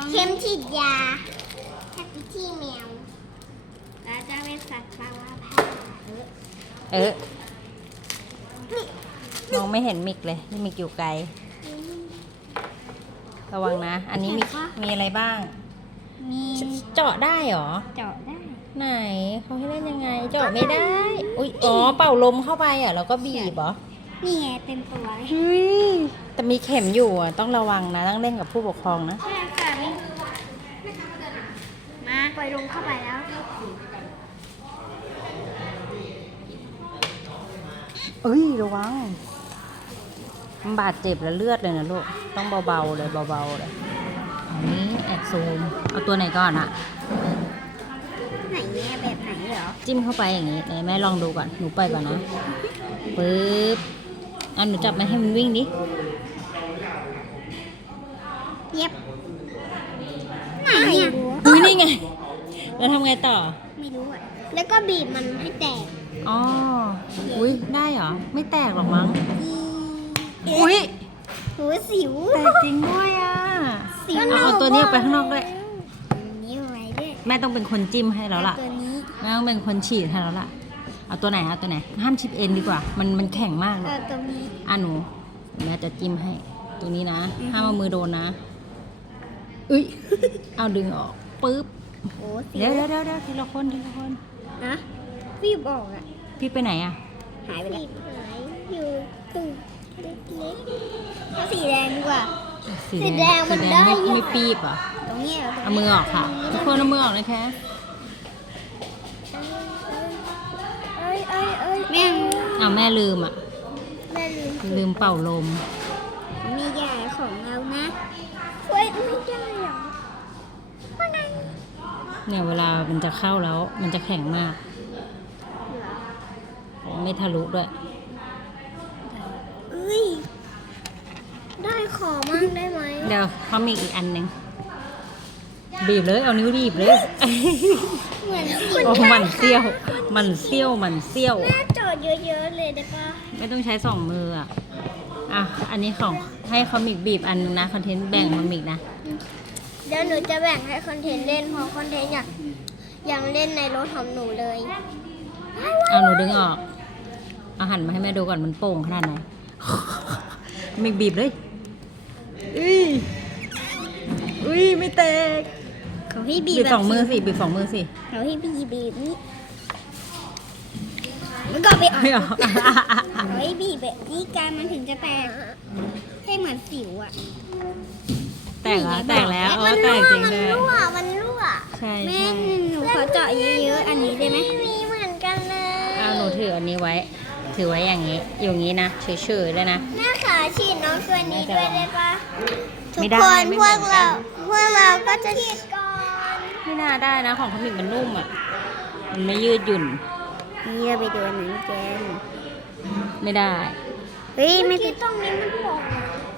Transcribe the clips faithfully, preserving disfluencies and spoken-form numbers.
เข็มฉีดยาแฮปปี้ที่แมวแล้วจะเป็นสัตว์ปาวาผ้าเออเออมองไม่เห็นมิกเลยนี่มิกอยู่ไกลระวังนะ อันนี้มีมีอะไรบ้างมีเจาะได้เหรอเจาะได้ไหนเขาให้เล่นยังไง เจาะไม่ได้ อุ๊ยอ๋อเป่าลมเข้าไปอ่ะแล้วก็บีบเหรอนี่ไงเต็มตัวเลยเฮ้ยแต่มีเข็มอยู่อ่ะต้องระวังนะต้องเล่นกับผู้ปกครองนะใช่ค่ะนี่มาปล่อยลงเข้าไปแล้วเอ้ยระวังมันบาดเจ็บแล้วเลือดเลยนะลูกต้องเบาๆเลยเบาๆเลยอันนี้แอบซูมเอาตัวไหนก่อนอะไหนเนี่ยแบบไหนเหรอจิ้มเข้าไปอย่างนี้ไหนแม่ลองดูก่อนหนูไปก่อนนะปึ๊บอ่ะหนูจับมันให้มันวิ่งดิเย็บไหนเนี่ยอุ้ยนี่ไงแล้วทำไงต่อไม่รู้อ่ะแล้วก็บีบมันให้แตกอ๋ออุ้ยได้เหรอไม่แตกหรอกมั้งอุ้ยโหสิวแตกจริงด้วยอ่ะสิวเอาเอาตัวนี้ออกไปข้างนอกด้วยนี่ไว้ด้วยแม่ต้องเป็นคนจิ้มให้แล้วล่ะตัวนี้แม่ต้องเป็นคนฉีดให้แล้วล่ะเอาตัวไหนเอาตัวไหนห้ามชิปเอ็นดีกว่ามันมันแข็งมากเลเอย อตัวนี้อ่ะหนูแม่จะจิ้มให้ตัวนี้นะห้ามเอามือโดนนะอุ้ยเอาดึงออกปึ๊บโอ้สิวเดี๋ยวเดี๋ยวเดี๋ยวเดี๋ยวทีละคนทีละคนนะบีบออกอ่ะพี่ไปไหนอ่ะหายไปแล้วหายอยู่ตรงเล็กๆเอาสีแดงดีกว่า สีแดงมันได้ไม่เยอะไม่ปีบอ่ะตรงนี้เหรเอามือออกค่ะทุกคนเอามือออกเลยแค่เอ้ยเอ้ยเอ้ยแม่อ้าวแม่ลืมอ่ะแม่ลืมลืมเป่าลมมียาของเรานะช่วยไม่ได้หรอว่าไงเนี่ยเวลามันจะเข้าแล้ว มันจะแข็งมาก ไม่ทะลุด้วยเอ้ยได้ขอมั่งได้ไหมเดี๋ยวเขามีอีกอันหนึ่งบีบเลย เอานิ้วบีบเลยเหมือนโอ้มันเซี่ยว มันเซี่ยว มันเซี่ยวหน้าจอดเยอะๆเลยได้ปะไม่ต้องใช้สองมืออ่ะ อ่ะ อันนี้ของให้คอมิกบีบอันนึงนะ คอนเทนต์แบ่งคอมิกนะเดี๋ยวหนูจะแบ่งให้คอนเทนต์เล่นเพราะคอนเทนต์อยากยังเล่นในรถของหนูเลยเอาหนูดึงออก เอาหันมาให้แม่ดูก่อนมันโป่งขนาดไหน มิกบีบเลย อุ้ย อุ้ยไม่แตกเขาให้บีบีบบ แบบสองมือสิ บีบสองมือสิเขาให้บีบบีบนี่มันก็ไปออกไม่เอาเขาให้บีบแบบนี้การมันถึงจะแตกให้เหมือนสิวอ่ะแตกแล้วแตกแล้วมัอ๋อน แตรั่กวจริงมันด้วยรั่วมันรั่วใช่แม่ใช่หนูขอเจาะเยอะๆอันนี้ได้ไหมมีเหมือนกันเลยเอาหนูถืออันนี้ไว้ ถือไว้อย่างนี้ อยู่อย่างนี้นะ เฉยๆเลยนะแม่ขาฉีดน้องตัวนี้ด้วยได้ปะทุไม่กได้คนไม่พเหมืวอนกกัเรานพวกเราก็จะฉีดก่อนไม่น่าได้นะ ของเขามิกมันนุ่มอ่ะ มันไม่ยืดหยุ่นนี่เราไปดูอันนั้นกันไม่ได้เฮ้ยไม่ติดตรงนี้มันโป่ง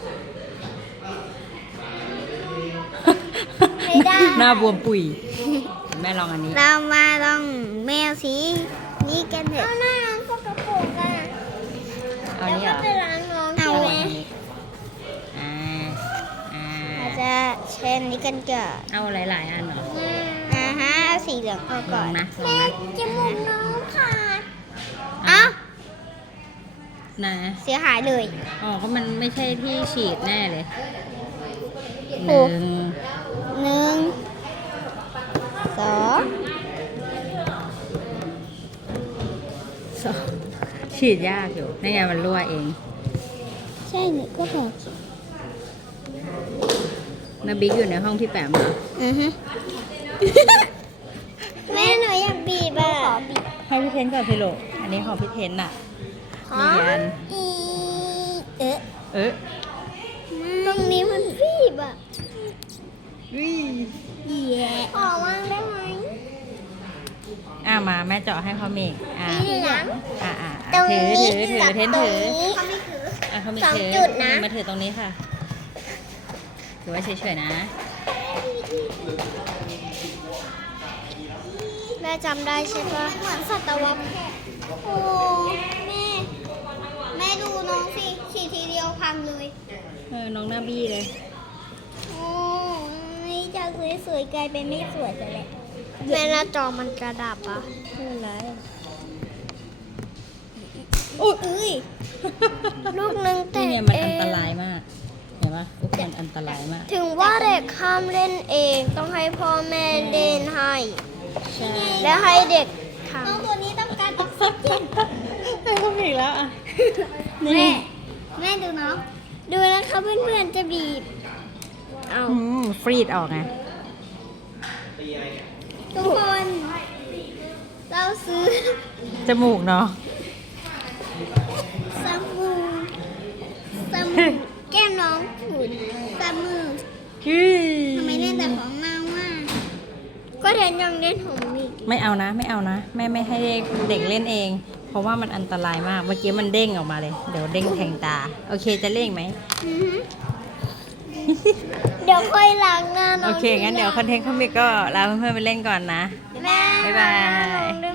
ไม่ได้หน้าบวมปุ๋ย แม่ลองอันนี้เรามาลองแมวสีนี้กันเถอะเอาหน้าน้องก็กระโปรงกันเอาอันนี้เหรอไปล้างน้องเอาเอาไหมอันนี้อ่าอ่าเราจะเช่นนี้กันก่อนเอาหลายๆอันเหรออ่าฮะเอาสีเหลืองเอาลก่ออง นนะลองแม่นะจมูกน้องขาดอ่ะอ้าวนะเสียหายเลยอ๋อก็มันไม่ใช่ที่ฉีดแน่เลยหโอ้นึ่งหนึ่งสองสองฉีดยากอยู่นี่ไงมันรั่วเองใช่หนูก็พอนาบิ๊กอยู่ในห้องพี่แปมเหรออือฮึ แม่หนูอยากบีบอ่ะขอบีบให้พี่เทนก่อนสิลูกอันนี้ของพี่เทนน่ะ มีอันอีเอ๊ะเอ๊ะตรงนี้มันบีบอ่ะวิแย่ขอวางได้ไหมอ่ะมาแม่เจาะให้เขาเมกอ่ะนี่หลังอ่ะอ่ะตรงถือนี้ถือถือกับเทนตรงถือนี้เขาไม่ถืออ่ะเขามีสองถือจุดนะมาถือตรงนี้ค่ะ ถือไว้เฉยๆนะแม่จำได้ใช่ปะเหมือนสัตวแพทย์โอ้แม่ แม่ดูน้องสิฉีดทีเดียวพังเลยเออ น้องหน้าบี้เลยโอ้ยจะสวยๆกลายเป็นไม่สวยซะแล้วแม่หน้าจอมันกระดับอ่ะอะไรอุ้ยลูกนึงแต่นี่เนี่ยมันอันตรายมาก เห็นปะอุ๊ยมันอันตรายมากถึงว่าเด็กห้ามเล่นเองต้องให้พ่อแม่เล่นให้ใช่และให้เด็กทำน้องตัวนี้ต้องการออกซิเจนไอ้ก็มีอีกแล้วอ่ะแม่แม่ดูน้องดูนะคะเพื่อนๆจะบีบเอาอืมฟรีดออกไงทุกคนเราซื้อจมูกเนาะสบู่สบู่แก้มน้องขุ่นสบู่ ทำไมเล่นแต่ของเน่าอ่ะก็แทนยังเล่นของอีกไม่เอานะ ไม่เอานะ แม่ไม่ให้เด็กเล่นเอง เพราะว่ามันอันตรายมาก เมื่อกี้มันเด้งออกมาเลย เดี๋ยวเด้งแทงตา โอเคจะเล่นไหมอือหือเดี๋ยวค่อยล้างหน้าน้องโอเค งั้นเดี๋ยวคอนเทนต์คอมิกก็ลาเพื่อนๆไปเล่นก่อนนะแม่บ๊ายบายล้งหน้น้องด้วย